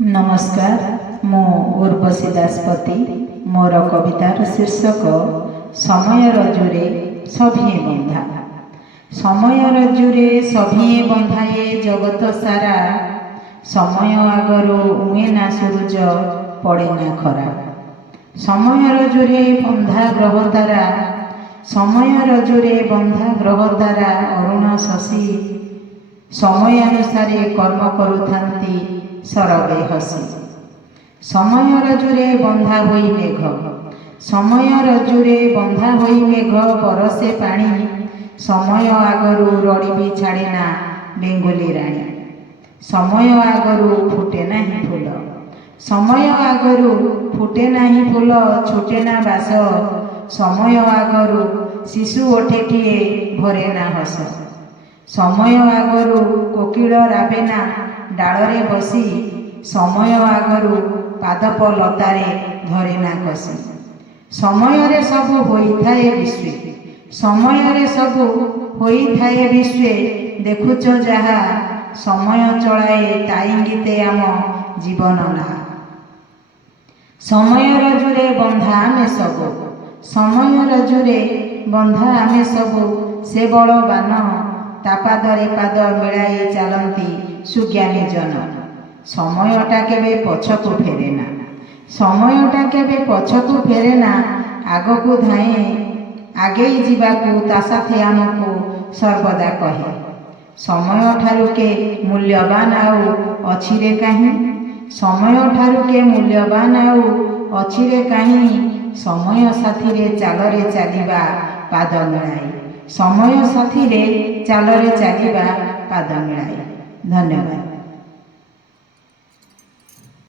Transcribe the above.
नमस्कार मु उर्वशी दासपति मोर कवितार शीर्षक समय रज्जुरे सभिए बंधा। समय रज्जुरे सभिए बंधाए जगत सारा, समय आगरू उए ना सूरज पड़े ना खरा। समय रज्जुरे बंधा ग्रह तारा, समय रज्जुरे बंधा ग्रह तारा अरुण शशि, समय अनुसारे कर्म करुथांती सरबे हसी। समय रज्जुरे बंधा होई मेघ, समय रज्जुरे बंधा होई मेघ बरसे पानी, समय आगरू रड़िबी छाड़े ना बेंगुली राणी। समय आगरू फुटे नाही फूल, समय आगरू फुटे नाही फूल छुटे ना बास, समय आगरू शिशु ओठेटिए भरे ना हस। समय आगरू कोकिल राबे ना डालरे बसी, समय आगरू पादप लतारे धरे ना कसी। समय रे सबु होइथाए विश्वे, समय रे सबु होइथाए विश्वे देखुच जहा, समय चलाए ताइंगिते आम जीवन ना। समय रज्जुरे बंधा आमे सबु, समय रज्जुरे बंधा आमे सबु से बलवान, ता पादरे पाद मिलाई चलती सुज्ञानी जन। समयटा केबे पछकु फेरे ना, समयटा केबे पछकु फेरे ना, आगकु धाए आगेई जीवाकू ता साथे आमकू सर्वदा कहे। समय ठारू के मूल्यवान आउ अछि रे काहीं, समय ठारू के मूल्यवान आउ अछि रे काहीं, समय साथी रे चालरे चलिबा पाद मिलाई, समय साथी रे चालरे चलिबा पाद मिलाई। धन्यवाद।